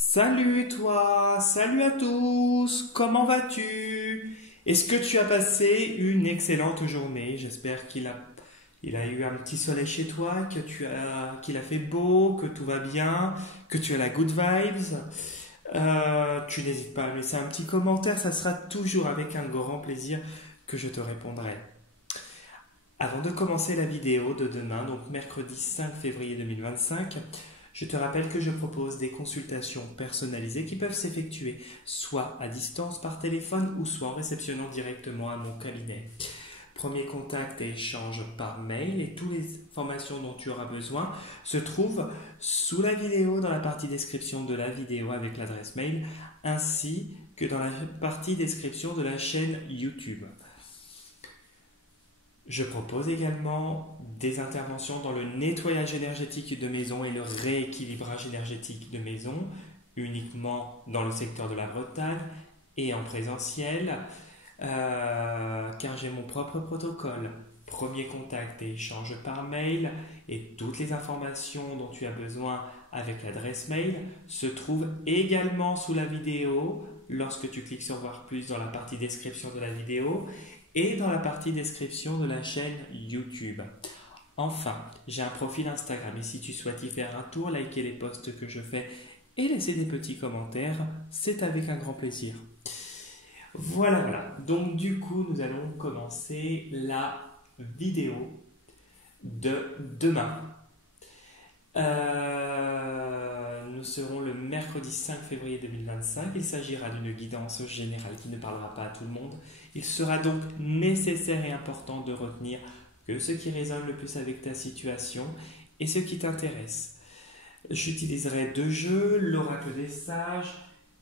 Salut toi, salut à tous, comment vas-tu? Est-ce que tu as passé une excellente journée? J'espère qu'il a eu un petit soleil chez toi, qu'il a fait beau, que tout va bien, que tu as la good vibes. Tu n'hésites pas à me laisser un petit commentaire, ça sera toujours avec un grand plaisir que je te répondrai. Avant de commencer la vidéo de demain, donc mercredi 5 février 2025, je te rappelle que je propose des consultations personnalisées qui peuvent s'effectuer soit à distance par téléphone ou soit en réceptionnant directement à mon cabinet. Premier contact et échange par mail et toutes les informations dont tu auras besoin se trouvent sous la vidéo dans la partie description de la vidéo avec l'adresse mail ainsi que dans la partie description de la chaîne YouTube. Je propose également des interventions dans le nettoyage énergétique de maison et le rééquilibrage énergétique de maison, uniquement dans le secteur de la Bretagne et en présentiel, car j'ai mon propre protocole. Premier contact et échange par mail et toutes les informations dont tu as besoin avec l'adresse mail se trouvent également sous la vidéo lorsque tu cliques sur voir plus dans la partie description de la vidéo et dans la partie description de la chaîne YouTube. Enfin, j'ai un profil Instagram et si tu souhaites y faire un tour, liker les posts que je fais et laisser des petits commentaires, c'est avec un grand plaisir. Voilà. Donc du coup, nous allons commencer la vidéo de demain. Nous serons le mercredi 5 février 2025. Il s'agira d'une guidance générale qui ne parlera pas à tout le monde. Il sera donc nécessaire et important de retenir que ce qui résonne le plus avec ta situation et ce qui t'intéresse. J'utiliserai deux jeux, l'oracle des sages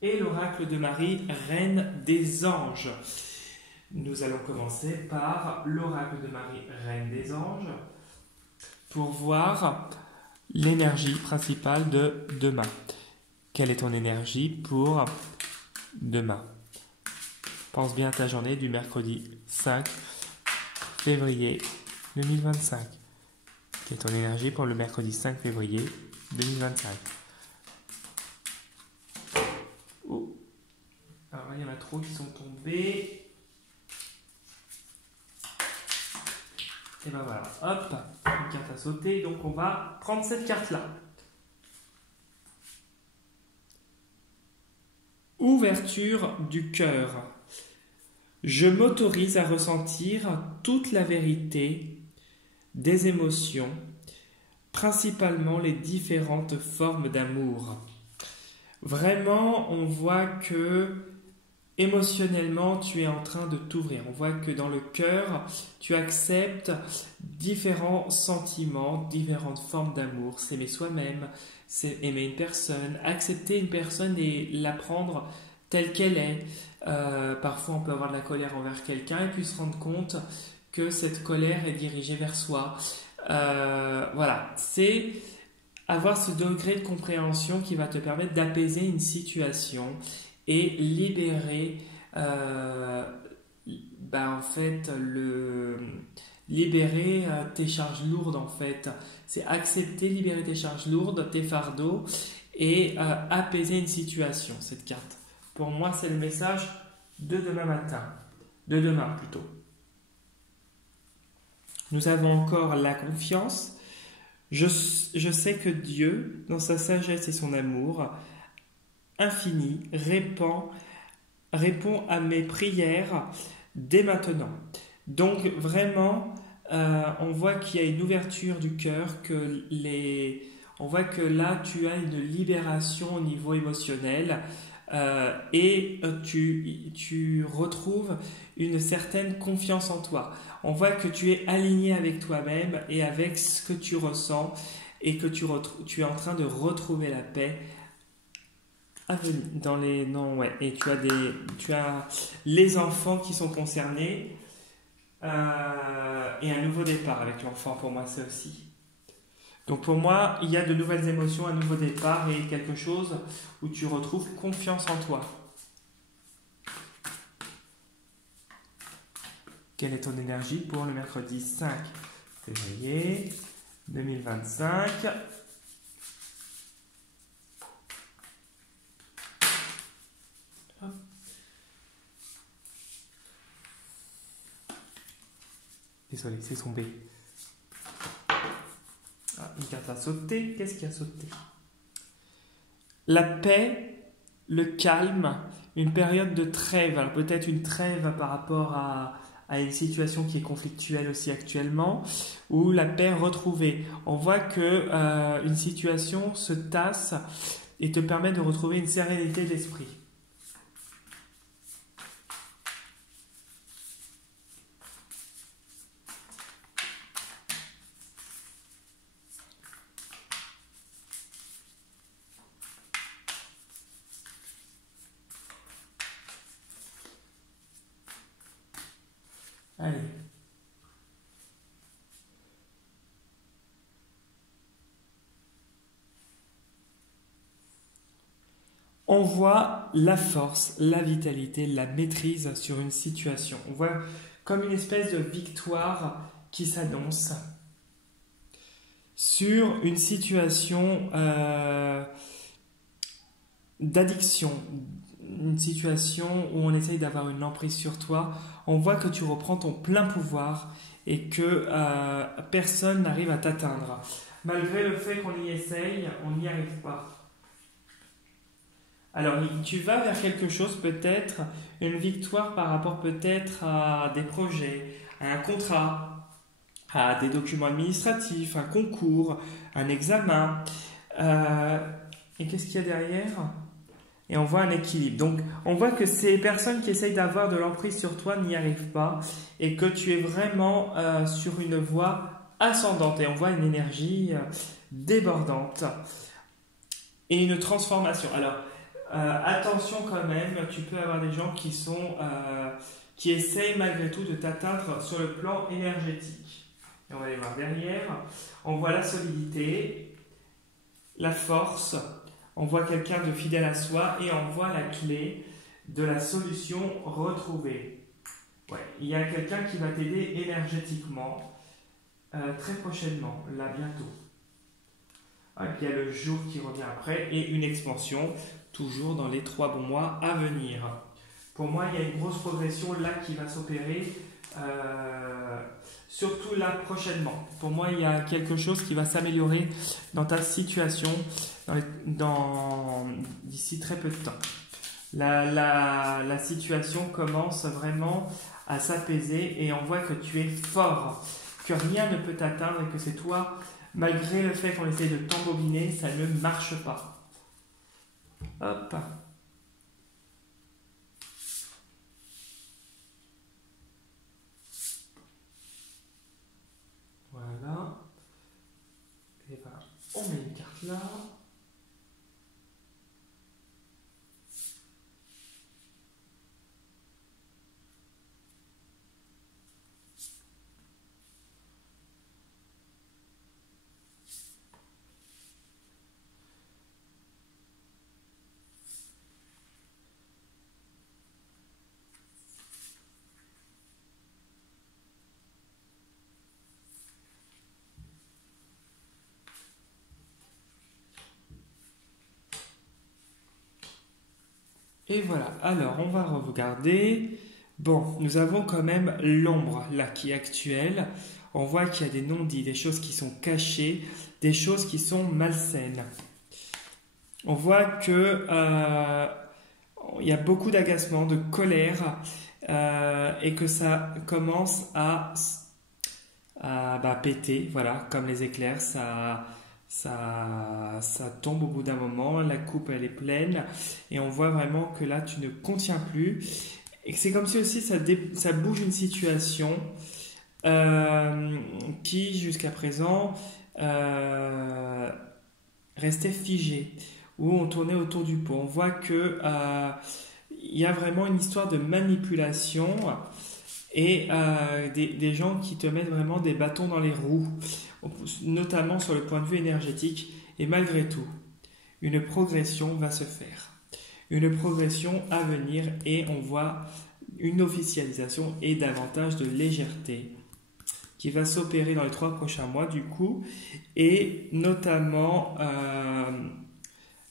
et l'oracle de Marie, reine des anges. Nous allons commencer par l'oracle de Marie, reine des anges, pour voir l'énergie principale de demain. Quelle est ton énergie pour demain? Pense bien à ta journée du mercredi 5 février 2025. Quelle est ton énergie pour le mercredi 5 février 2025? Oh. Alors là, il y en a trop qui sont tombés. Et ben voilà, hop, une carte à sauter. Donc on va prendre cette carte-là. Ouverture du cœur. Je m'autorise à ressentir toute la vérité des émotions, principalement les différentes formes d'amour. Vraiment, on voit que émotionnellement, tu es en train de t'ouvrir. On voit que dans le cœur, tu acceptes différents sentiments, différentes formes d'amour. S'aimer soi-même, c'est aimer une personne, accepter une personne et la prendre telle qu'elle est. Parfois, on peut avoir de la colère envers quelqu'un et puis se rendre compte que cette colère est dirigée vers soi. Voilà, c'est avoir ce degré de compréhension qui va te permettre d'apaiser une situation et libérer libérer tes charges lourdes en fait. C'est accepter, libérer tes charges lourdes, tes fardeaux et apaiser une situation, cette carte. Pour moi, c'est le message de demain matin. De demain plutôt. Nous avons encore la confiance. Je sais que Dieu, dans sa sagesse et son amour infini, répond à mes prières dès maintenant. Donc vraiment, on voit qu'il y a une ouverture du cœur, on voit que là, tu as une libération au niveau émotionnel et tu retrouves une certaine confiance en toi. On voit que tu es aligné avec toi-même et avec ce que tu ressens et que tu es en train de retrouver la paix dans les et tu as les enfants qui sont concernés et un nouveau départ avec l'enfant. Pour moi, c'est aussi. Donc pour moi, il y a de nouvelles émotions, un nouveau départ et quelque chose où tu retrouves confiance en toi. Quelle est ton énergie pour le mercredi 5 février 2025? Désolé, c'est tombé. Ah, une carte a sauté. Qu'est-ce qui a sauté? La paix, le calme, une période de trêve. Alors peut-être une trêve par rapport à une situation qui est conflictuelle aussi actuellement, ou la paix retrouvée. On voit que une situation se tasse et te permet de retrouver une sérénité d'esprit. Allez. On voit la force, la vitalité, la maîtrise sur une situation. On voit comme une espèce de victoire qui s'annonce sur une situation d'addiction, une situation où on essaye d'avoir une emprise sur toi. On voit que tu reprends ton plein pouvoir et que personne n'arrive à t'atteindre. Malgré le fait qu'on y essaye, on n'y arrive pas. Alors, tu vas vers quelque chose peut-être, une victoire par rapport peut-être à des projets, à un contrat, à des documents administratifs, un concours, un examen. Et qu'est-ce qu'il y a derrière? Et on voit un équilibre. Donc, on voit que ces personnes qui essayent d'avoir de l'emprise sur toi n'y arrivent pas et que tu es vraiment sur une voie ascendante. Et on voit une énergie débordante et une transformation. Alors, attention quand même, tu peux avoir des gens qui essayent malgré tout de t'atteindre sur le plan énergétique. Et on va aller voir derrière. On voit la solidité, la force. On voit quelqu'un de fidèle à soi et on voit la clé de la solution retrouvée. Ouais, il y a quelqu'un qui va t'aider énergétiquement très prochainement, là bientôt. Et puis il y a le jour qui revient après et une expansion, toujours dans les 3 bons mois à venir. Pour moi, il y a une grosse progression là qui va s'opérer, surtout là prochainement. Pour moi, il y a quelque chose qui va s'améliorer dans ta situation d'ici très peu de temps. La situation commence vraiment à s'apaiser et on voit que tu es fort, que rien ne peut t'atteindre et que c'est toi, malgré le fait qu'on essaie de t'embobiner, ça ne marche pas. Hop. Voilà. Et voilà. On met une carte là. Et voilà, alors on va regarder. Bon, nous avons quand même l'ombre là qui est actuelle. On voit qu'il y a des non-dits, des choses qui sont cachées, des choses qui sont malsaines. On voit que il y a beaucoup d'agacement, de colère et que ça commence à péter, voilà, comme les éclairs, ça tombe au bout d'un moment, la coupe elle est pleine et on voit vraiment que là tu ne contiens plus et que c'est comme si aussi ça bouge une situation qui jusqu'à présent restait figée, où on tournait autour du pot. On voit que il y a vraiment une histoire de manipulation et des gens qui te mettent vraiment des bâtons dans les roues, notamment sur le point de vue énergétique. Et malgré tout, une progression va se faire. Une progression à venir et on voit une officialisation et davantage de légèreté qui va s'opérer dans les 3 prochains mois du coup. Et notamment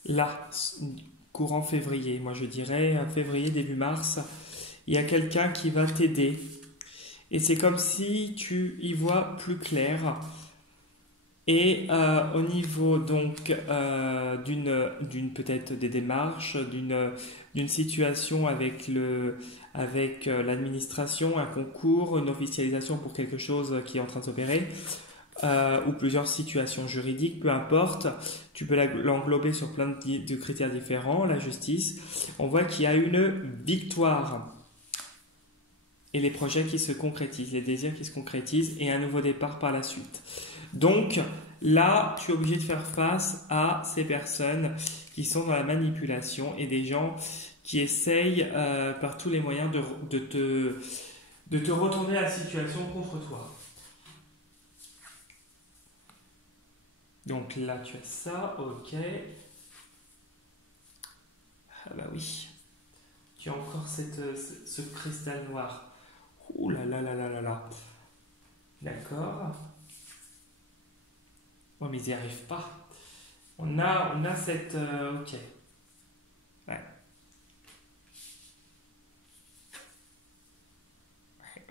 là, courant février, moi je dirais février, début mars, il y a quelqu'un qui va t'aider et c'est comme si tu y vois plus clair. Et au niveau donc d'une peut-être des démarches, d'une situation avec l'administration, un concours, une officialisation pour quelque chose qui est en train de s'opérer, ou plusieurs situations juridiques, peu importe, tu peux l'englober sur plein de critères différents. La justice, on voit qu'il y a une victoire et les projets qui se concrétisent, les désirs qui se concrétisent et un nouveau départ par la suite. Donc là, tu es obligé de faire face à ces personnes qui sont dans la manipulation et des gens qui essayent par tous les moyens de te retourner la situation contre toi. Donc là, tu as ça, ok. Ah bah oui. Tu as encore ce cristal noir. Ouh là là là là là là. D'accord. Oh, mais ils n'y arrivent pas. On a cette... ok. Ouais.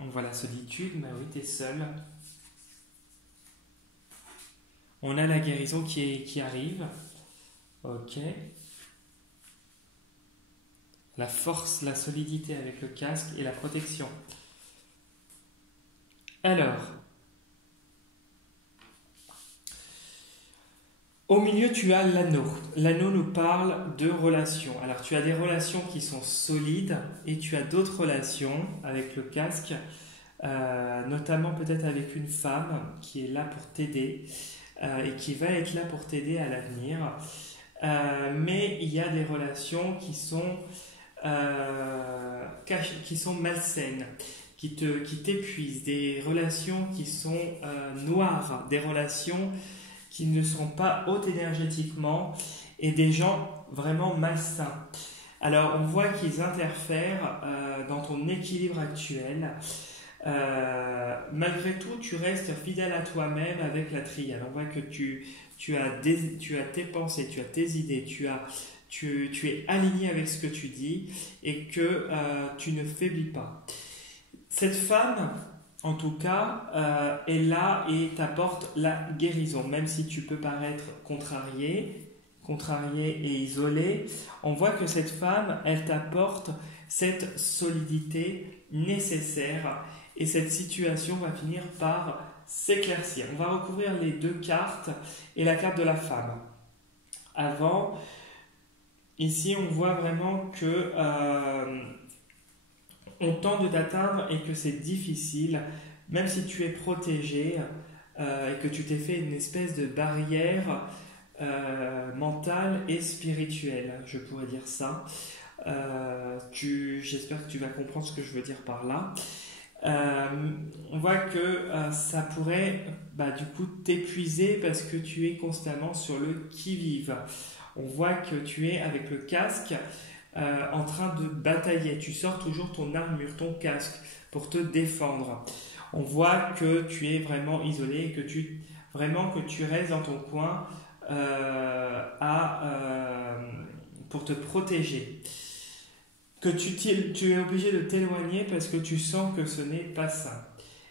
On voit la solitude, mais oui, t'es seul. On a la guérison qui arrive. Ok. La force, la solidité avec le casque et la protection. Alors, au milieu, tu as l'anneau. L'anneau nous parle de relations. Alors, tu as des relations qui sont solides et tu as d'autres relations avec le casque, notamment peut-être avec une femme qui est là pour t'aider et qui va être là pour t'aider à l'avenir. Mais il y a des relations qui sont malsaines, qui t'épuisent, des relations qui sont noires, des relations qui ne sont pas hautes énergétiquement et des gens vraiment malsains. Alors on voit qu'ils interfèrent dans ton équilibre actuel. Malgré tout, tu restes fidèle à toi-même avec la triade. On voit que tu as tes pensées, tu as tes idées, tu es aligné avec ce que tu dis et que tu ne faiblis pas. Cette femme, en tout cas, est là et t'apporte la guérison. Même si tu peux paraître contrarié et isolé, on voit que cette femme, elle t'apporte cette solidité nécessaire et cette situation va finir par s'éclaircir. On va recouvrir les deux cartes et la carte de la femme. Avant, ici, on voit vraiment que on tente de t'atteindre et que c'est difficile, même si tu es protégé et que tu t'es fait une espèce de barrière mentale et spirituelle, je pourrais dire ça. J'espère que tu vas comprendre ce que je veux dire par là. On voit que ça pourrait du coup t'épuiser parce que tu es constamment sur le qui-vive. On voit que tu es avec le casque en train de batailler. Tu sors toujours ton armure, ton casque pour te défendre. On voit que tu es vraiment isolé, que tu restes dans ton coin pour te protéger. Que tu es obligé de t'éloigner parce que tu sens que ce n'est pas sain.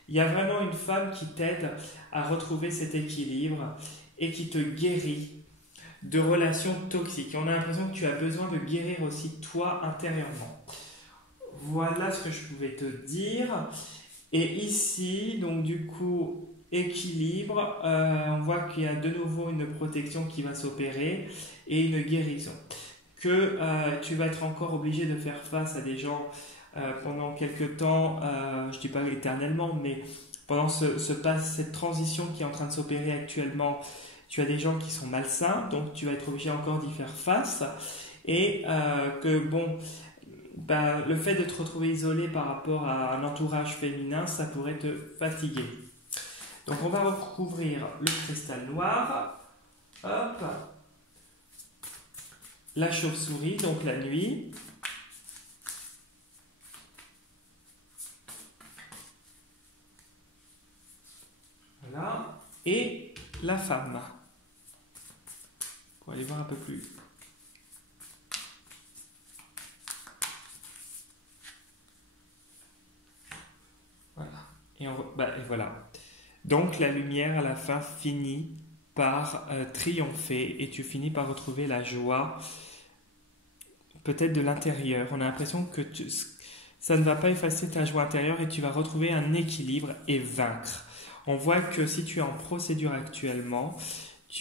Il y a vraiment une femme qui t'aide à retrouver cet équilibre et qui te guérit de relations toxiques. Et on a l'impression que tu as besoin de guérir aussi toi intérieurement. Voilà ce que je pouvais te dire. Et ici, donc du coup, équilibre, on voit qu'il y a de nouveau une protection qui va s'opérer et une guérison. Que tu vas être encore obligé de faire face à des gens pendant quelques temps, je ne dis pas éternellement, mais pendant cette transition qui est en train de s'opérer actuellement, tu as des gens qui sont malsains, donc tu vas être obligé encore d'y faire face. Et le fait de te retrouver isolé par rapport à un entourage féminin, ça pourrait te fatiguer. Donc on va recouvrir le cristal noir. Hop. La chauve-souris, donc la nuit. Voilà. Et la femme. Pour aller voir un peu plus. Voilà. Et voilà. Donc la lumière à la fin finit par triompher et tu finis par retrouver la joie, peut-être de l'intérieur. On a l'impression que ça ne va pas effacer ta joie intérieure et tu vas retrouver un équilibre et vaincre. On voit que si tu es en procédure actuellement,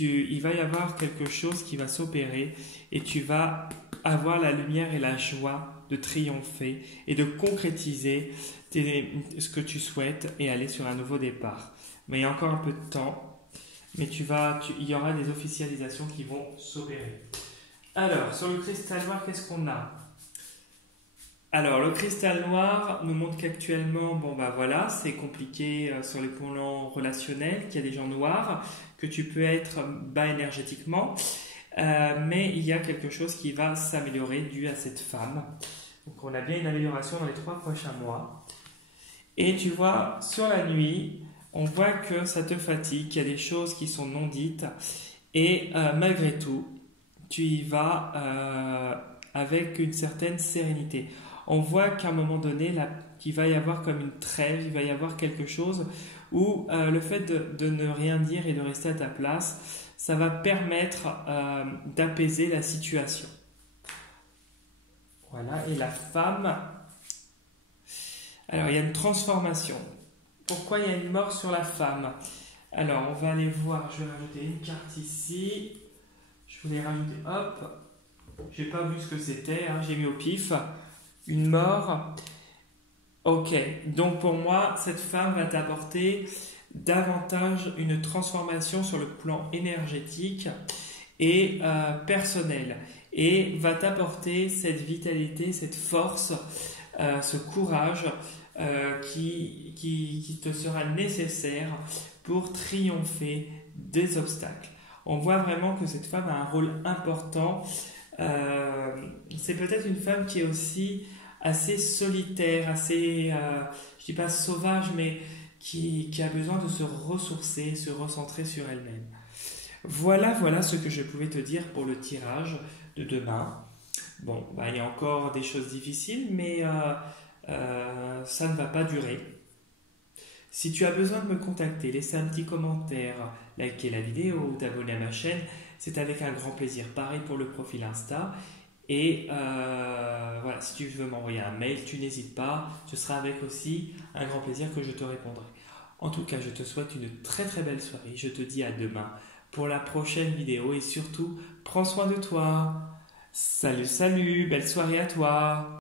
il va y avoir quelque chose qui va s'opérer et tu vas avoir la lumière et la joie de triompher et de concrétiser ce que tu souhaites et aller sur un nouveau départ. Mais il y a encore un peu de temps, mais il y aura des officialisations qui vont s'opérer. Alors, sur le cristal noir, qu'est-ce qu'on a? Alors, le cristal noir nous montre qu'actuellement, voilà, c'est compliqué sur les plans relationnels, qu'il y a des gens noirs, que tu peux être bas énergétiquement, mais il y a quelque chose qui va s'améliorer dû à cette femme. Donc, on a bien une amélioration dans les 3 prochains mois. Et tu vois, sur la nuit, on voit que ça te fatigue, qu'il y a des choses qui sont non dites, et malgré tout, tu y vas avec une certaine sérénité. On voit qu'à un moment donné, qu'il va y avoir comme une trêve, il va y avoir quelque chose où le fait de ne rien dire et de rester à ta place, ça va permettre d'apaiser la situation. Voilà, et la femme, alors il y a une transformation. Pourquoi il y a une mort sur la femme? Alors on va aller voir, je vais rajouter une carte ici. Je voulais rajouter, hop, j'ai pas vu ce que c'était, hein, j'ai mis au pif. Une mort. Ok, donc pour moi, cette femme va t'apporter davantage une transformation sur le plan énergétique et personnel. Et va t'apporter cette vitalité, cette force, ce courage qui te sera nécessaire pour triompher des obstacles. On voit vraiment que cette femme a un rôle important. C'est peut-être une femme qui est aussi assez solitaire, assez, je dis pas sauvage, mais qui a besoin de se ressourcer, se recentrer sur elle-même. Voilà ce que je pouvais te dire pour le tirage de demain. Bon, il y a encore des choses difficiles, mais ça ne va pas durer. Si tu as besoin de me contacter, laisser un petit commentaire, liker la vidéo ou t'abonner à ma chaîne, c'est avec un grand plaisir. Pareil pour le profil Insta. Et voilà, si tu veux m'envoyer un mail, tu n'hésites pas. Ce sera avec aussi un grand plaisir que je te répondrai. En tout cas, je te souhaite une très très belle soirée. Je te dis à demain pour la prochaine vidéo. Et surtout, prends soin de toi. Salut, belle soirée à toi.